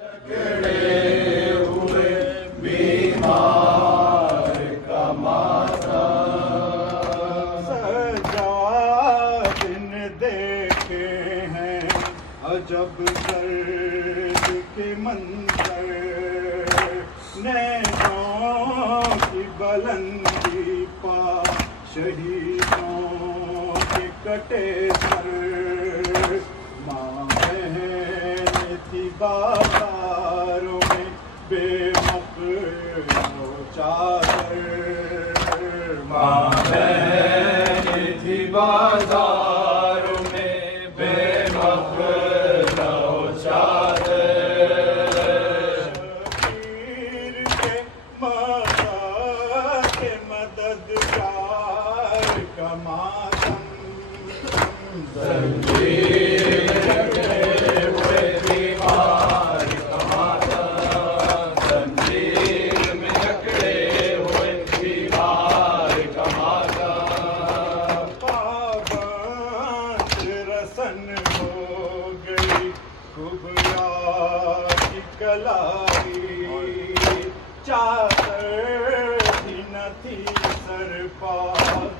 جب درد کے منظر نیزوں کی بلندی پا شہیدوں کے کٹے سر ماں بہن تھی بازاروں میں بے مقلو چادر ماں بہن تھی بازاروں میں بے مقلو چادر شبیر کے ماتا کے مددگار کا ماتم زنجیر جکڑے ہوئے بیمار کا ماتم زنجیر میں جکڑے ہوئے بیمار کا ماتم پابند رسن ہو گئی کبرا کی کلائی چادر بھی نہ تھی سر پا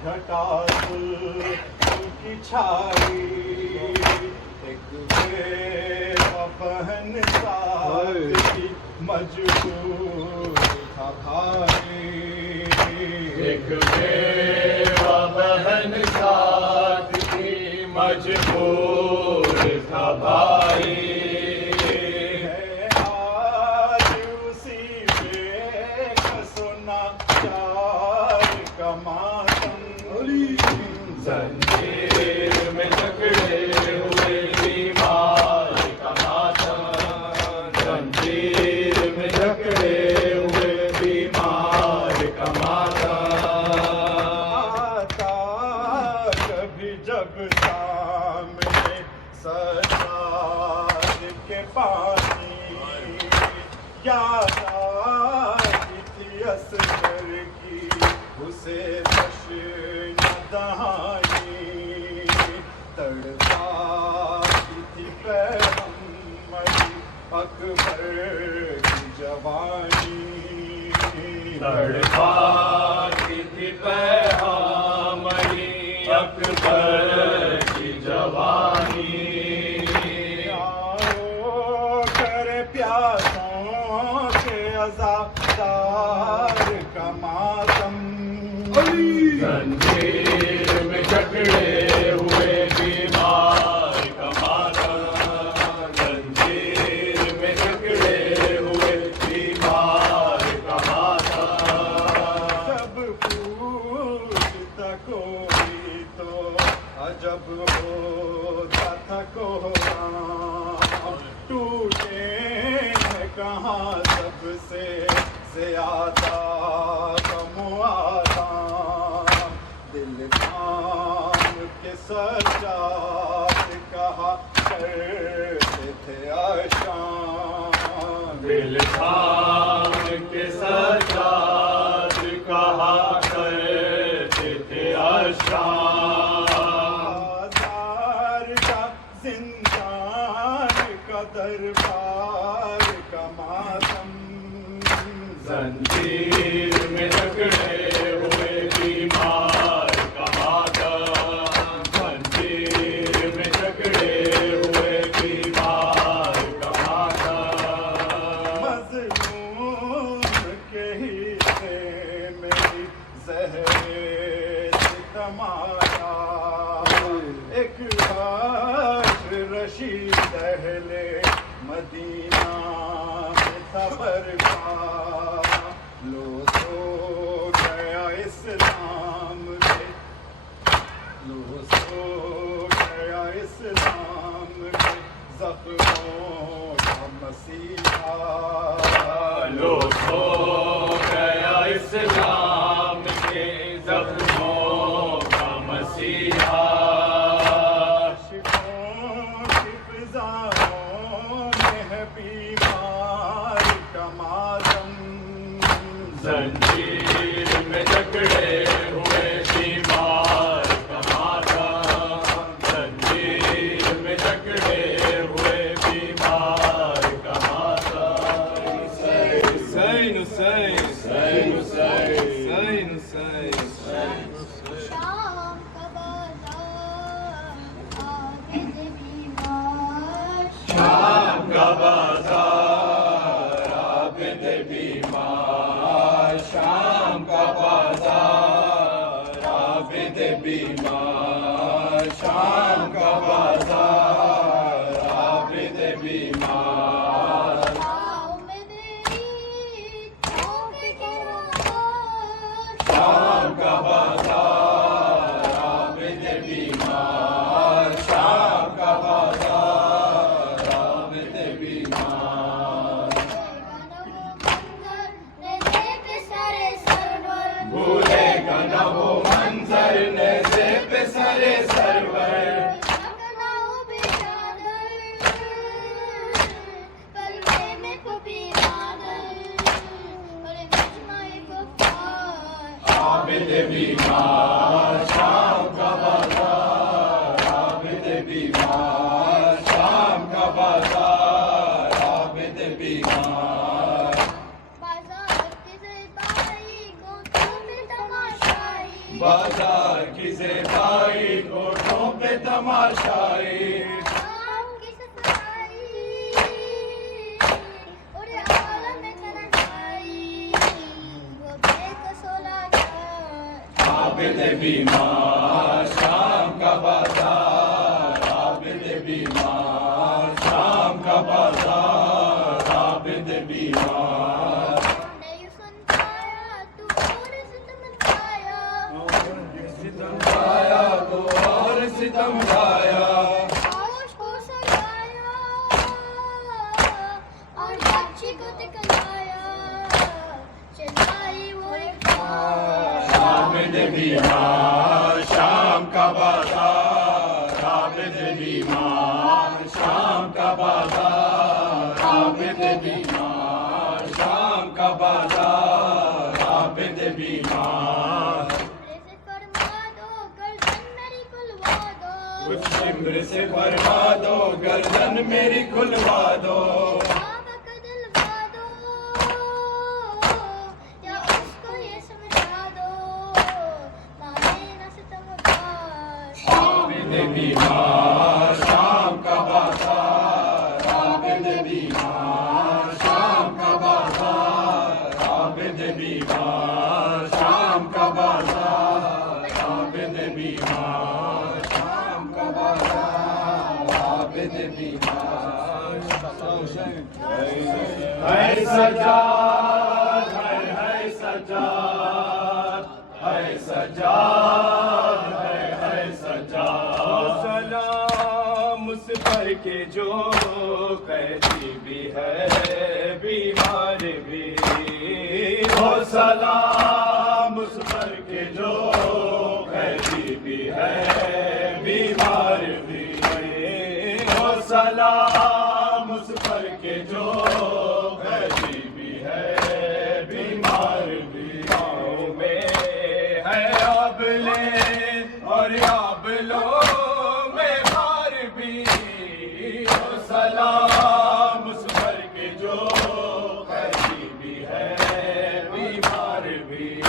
گھٹا کی چھائی ایک بیوہ بہن ساتھ کی مجبور تھا بھائی ایک بیوہ بہن ساتھ کی مجبور تھا بھائی آج اسی بے کس و ناچار کا ماتم زنجیر میں جکڑے ہوئے بیمار کا ماتم زنجیر میں جکڑے ہوئے بیمار کا ماتم آتا کبھی جب سامنے سجاد کے پانی یاد آتی تھی اصغر کی اسے تشنہ دہانی تڑپاتی تھی پیغمبر اکبر کی جوانی تڑپاتی تھی پیغمبر اکبر کی جوانی آؤ کر پیاسوں کے عذابدار کا ماتم زنجیر میں جکڑے ہوئے بیمار کا ماتم زنجیر میں جکڑے ہوئے بیمار کا ماتم جب پوچھتا کوئی تو عجب ہوتا تھا کوہرام ٹوٹے ہیں کہاں سب سے زیادہ غم و آرام دل تھام کے سجاد کہا کرتے تھے آشام دل تھام کے سجاد کہا کرتے تھے آشام بازار کا زندان کا دربار کا ماتم زنجیر میں جکڑے ہوئے بیمار کا ماتم زنجیر میں جکڑے ہوئے بیمار کا ماتم مظلوم کے حصے میں زہر ستم آیا ایک بار رشید اہل مدینہ میں تھا برپا لو سو گیا اسلام کے لو سو گیا اسلام کے زخموں کا مسیحا لو سو گیا اسلام کے زخموں کا مسیحا شفوں کی فضاؤں میں ہے بیمار کا ماتم زنجیر میں جکڑے ہوئے بیمار کا ماتم زنجیر میں جکڑے ہوئے بیمار کا ماتم بازار عابد بیمار شام کا بازار عابد بیمار شام کا بازار عابد بیمار شام کا بازار عابد بیمار شام کا بازار عابد بیمار بھولے گا نہ وہ منظر نیزے پہ سر سرور عابد بیمار شام کا بازار عابد بیمار شام کا بازار عابد بیمار بازار کی زیبائی گوٹوں پہ تماشائی عابد بیمار شام کا بازار عابد بیمار شام کا بازار عابد بیمار ستم گایا تو اور ستم گایا عابد بیمار شام کا بازار عابد بیمار شام کا بازار عابد بیمار شام کا بازار عابد بیمار کچھ شمر سے فرما دو گردن میری کھلوا دو عابد بیمار شام کا بازار عابد بیمار شام کا بازار عابد بیمار شام کا بازار عابد بیمار شام کا بازار عابد بیمار ہے سجاد ہے سجاد ہے سجاد ہے سجاد سلام اس پر کے جو قیدی بھی ہے بیمار بھی ہو سلام اس پر کے جو قیدی بھی ہے بیمار بھی ہو سلام اس پر کے جو قیدی بھی ہے بیمار بھی پاؤں میں ہے آبلے اور آبلوں میں مار بھی ہو سلام اس پر کے جو قیدی بھی ہے بیمار بھی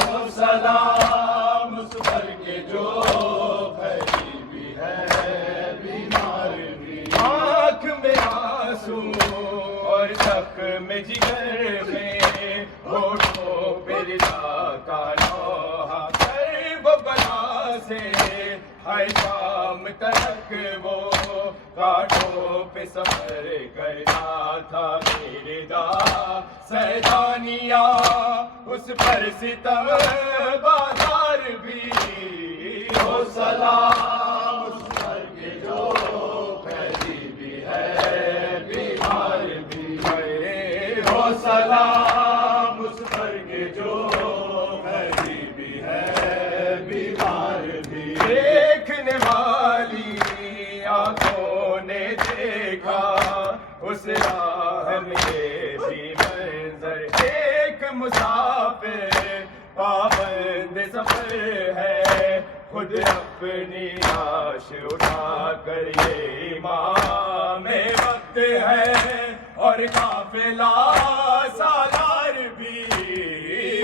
ہو سلام اس پر کے جو قیدی بھی ہے بیمار بھی آنکھ میں آنسو اور زخم جگر میں ہوٹھوں پہ رضا کا نوحہ کر وہ بلا سے ہر شام تک وہ کانٹوں پہ سفر کرتا تھا میرے دا سیدانیہ اس پر ستم بازار بھی ہو سلام اس پر کے جو قیدی بھی ہے بیمار بھی ہے ہو سلام اس پر کے جو قیدی بھی ہے بیمار بھی دیکھنے والی آنکھوں نے دیکھا اس راہ میں بھی منظر ایک مسافر پابند سفر ہے خود اپنی لاش اٹھا کر یہ امام وقت ہے اور قافلہ سالار بھی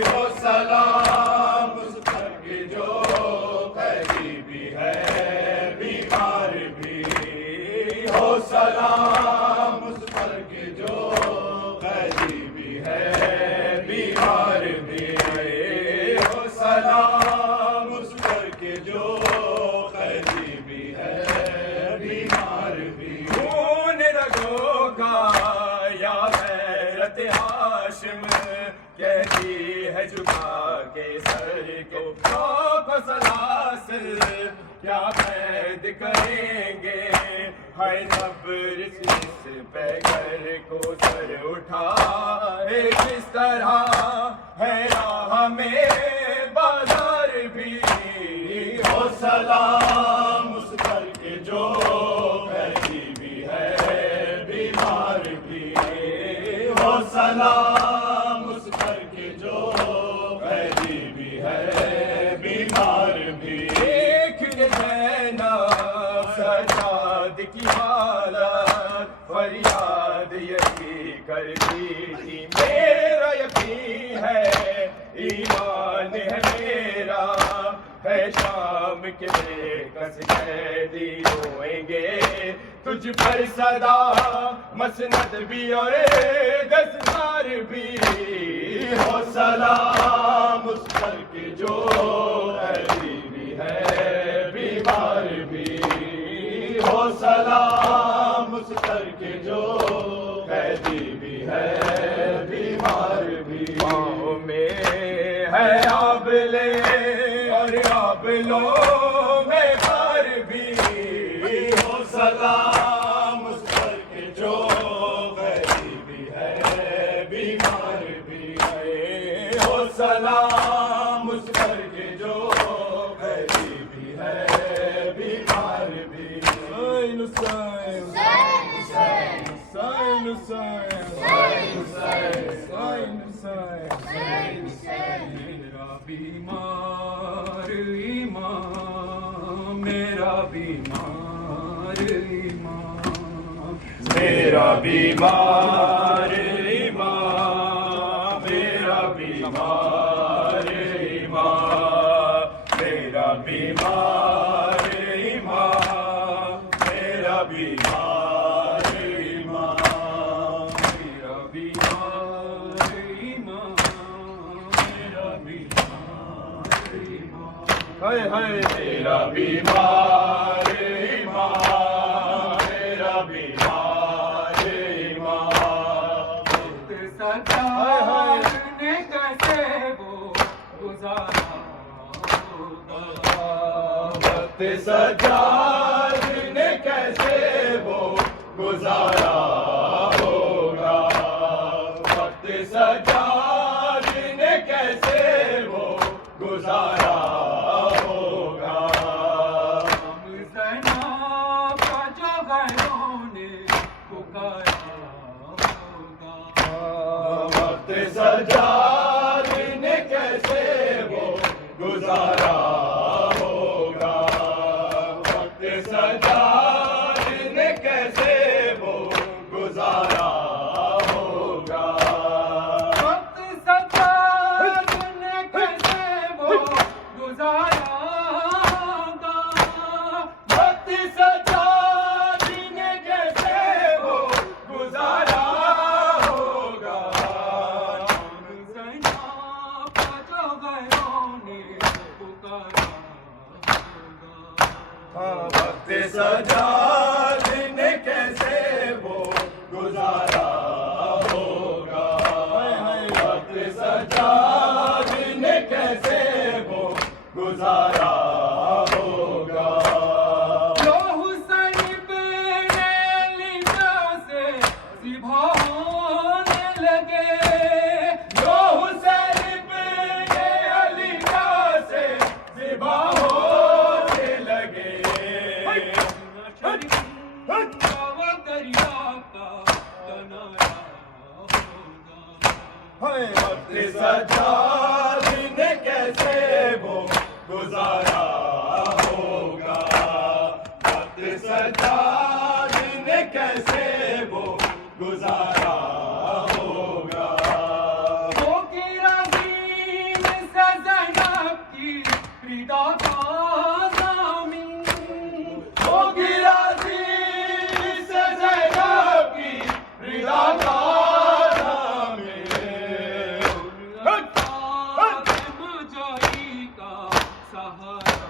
ہو سلام اس پر کے جو قیدی بھی ہے بیمار بھی ہو سلام کیا قید کریں گے ہر صبر اس پیکر کو سر اٹھائے کس طرح ہے راہ میں بازار بھی ہو سلام اس کر کے جو قیدی بھی ہے بیمار بھی ہو سلام اس کر کے جو قیدی بھی ہے بیمار بھی سجاد کی حالت فریاد یہی کرتی تھی میرا یقین ہے ایمان ہے میرا ہے شام کے بے کس قیدی روئیں گے تجھ پر صدا مسند بھی اور دستار بھی ہو سلام اس پر کے جو قیدی بھی ہے بیمار بھی ہو سلام اس پر کے جو قیدی بھی ہے بیمار بھی پاؤں میں ہے آبلے اور آبلوں میں خار بھی ہو سلام اس پر کے جو قیدی بھی ہے بیمار بھی ہو سلام اس پر کے جو قیدی بھی ہے بیمار بھی میرا بیمار ایمان میرا بیمار ایمان میرا بیمار ایمان میرا بیمار ایمان میرا بیمار ایمان میرا بیمار ایمان میرا بیمار ایمان میرا بیمار ایمان ہائے ہائے میرا بیمار ایمان میرا بیمار ایمان سجاد نے کیسے وہ گزارا وقت سجاد نے کیسے وہ گزارا ہوگا وقت سجاد نے کیسے وہ گزارا ہوگا زینب کا جو غیروں نے پکارا ہوگا وقت سجاد نے کیسے وہ گزارا ہوگا وقت سجاد نے کیسے وہ گزارا ہوگا وقت سجاد نے کیسے وہ گزارا ہوگا وقت سجاد نے کیسے وہ گزارا ہوگا زینب کا جو غیروں نے پکارا ہوگا وقت سجاد نے کیسے وہ گزارا ہوگا وقت سجاد نے کیسے وہ گزارا ہوگا جو حسین بن علی سے ذبح ہونے لگے جو حسین بن علی سے ذبح ہونے لگے وہ دریا کا کنارہ ہوگا وقت سجاد نے کیسے وہ گزارا ہوگا وقت سجاد نے کیسے وہ گزارا ہوگا وہ گرا دین سے زینب کی ردا کا ضامن وہ گرا دین سے زینب کی ردا کا مجاہی کا سہارا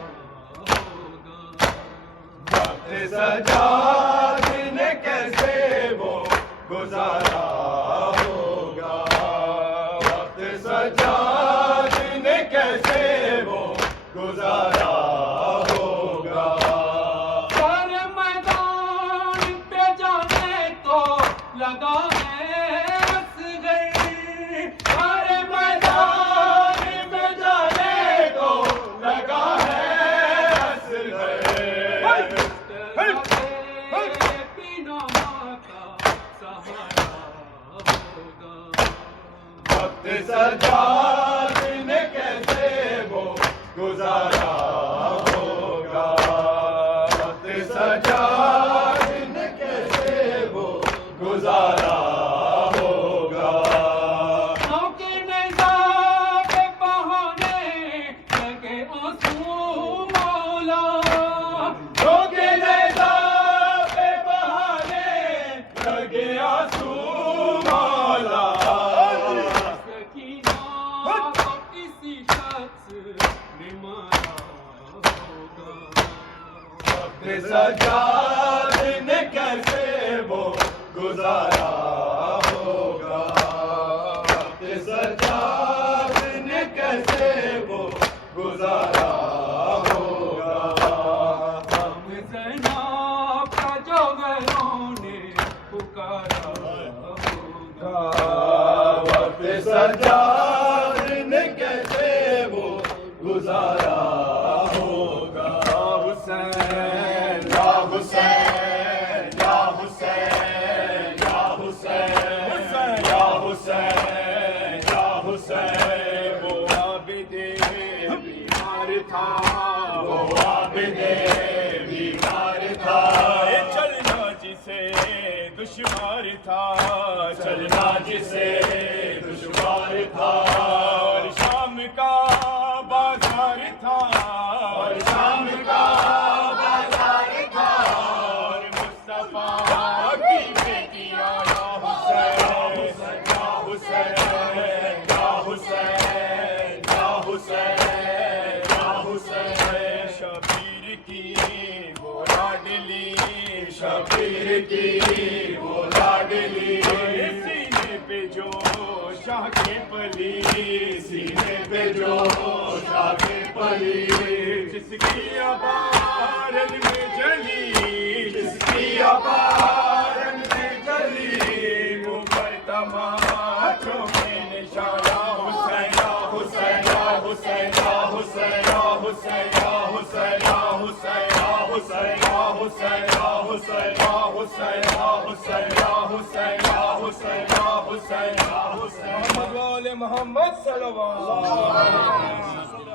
ہوگا سجاد نے کیسے وہ گزارا ہوگا وقت سجاد نے کیسے وہ گزارا ہوگا لگا ہے اصغر ہر میدان میں جانے کو لگا ہے اصغر پینا کا سہارا ہوگا وقت سجاد نے کیسے وہ گزارا ہوگا وقت سجاد نے کیسے وہ گزارا ہوگا کے نظام کے بہانے لگے آنسو مولا روکے نیزا پہ بہانے لگے آنسو مولا سکینہ کو کسی شخص نے مارا ہوگا وقت سجاد نے کیسے وہ گزارا ہوگا وقت سجاد نے کیسے وہ گزارا ہوگا ہم زینب کا جو غیروں نے پکارا ہوگا وقت سجاد نے کیسے وہ گزارا ہوگا حسین یا حسین یا حسین یا حسین یا حسین یا حسین وہ عابد بیمار تھا وہ عابد بیمار تھا چلنا جسے دشوار تھا چلنا جسے دشوار تھا اور شام کا بازار تھا اور شام کا بازار تھا اور مصطفیٰ کی بیٹیاں یا حسین یا حسین یا حسین یا حسین یا حسین شبیر کی وہ لاڈلی شبیر کی وہ لاڈلی سینے پہ جو شاہ کے پلی سینے پہ جو شاہ کے پلی جس کی عبارت میں جلی جس کی عبارت میں جلی وہ پر تماشوں میں نشانہ حسین یا حسین یا حسین یا حسین یا حسین یا حسین یا حسین یا حسین یا حسین یا حسین یا حسین یا حسین یا حسین یا حسین یا حسین یا حسین محمد صلی اللہ علیہ وسلم